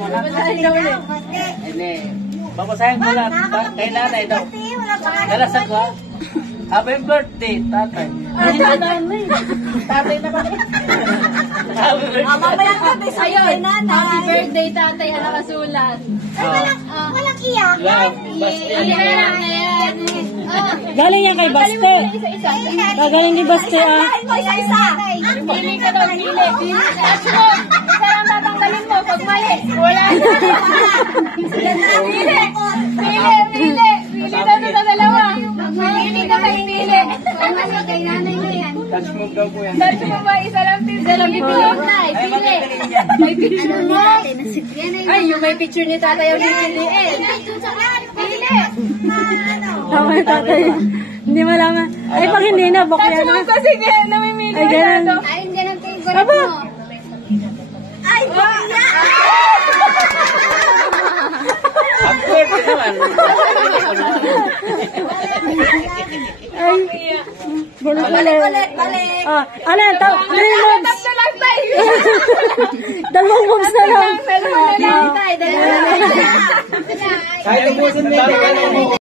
Babasahin daw ulit. Hindi. Babasahin mo lang. Kay nanay daw. Dalasan ko ha. Happy birthday, tatay. Tatay na ba? Happy birthday. Mamaya gabi sa iyo, nanay. Happy birthday, tatay, ang nakasulat. Walang iyak. Galing yan kay Baste. Galing kay Baste ah. Isa-isa. Pili ka daw, pili. Asunod. Kaya ang tatanggalin mo, pag mali. Wala. Pili. Pili daw sa dalawa. Pili ka kay pili. Pag mali kay nanay na yan. Touch mo daw po yan. Touch mo ba? Isa lang pili. Pili. May picture mo. Ay, yung may picture ni tatay yung pipiliin. Pili. Tama yung tatay. Hindi malaman. Ay, pag hindi na, bok Touch yan mo ah. kasi namimili Ay, ganun. na. Ay, hindi ng favorite Aba! mo. Ay, bakla! Happy birthday naman. Ay, ganun pala. Balik. Ah, alin, 3 months. Tap na lang tayo. 2 months na lang. Dalawa na lang tayo. Dalawa na lang. Kahit ubusin mo.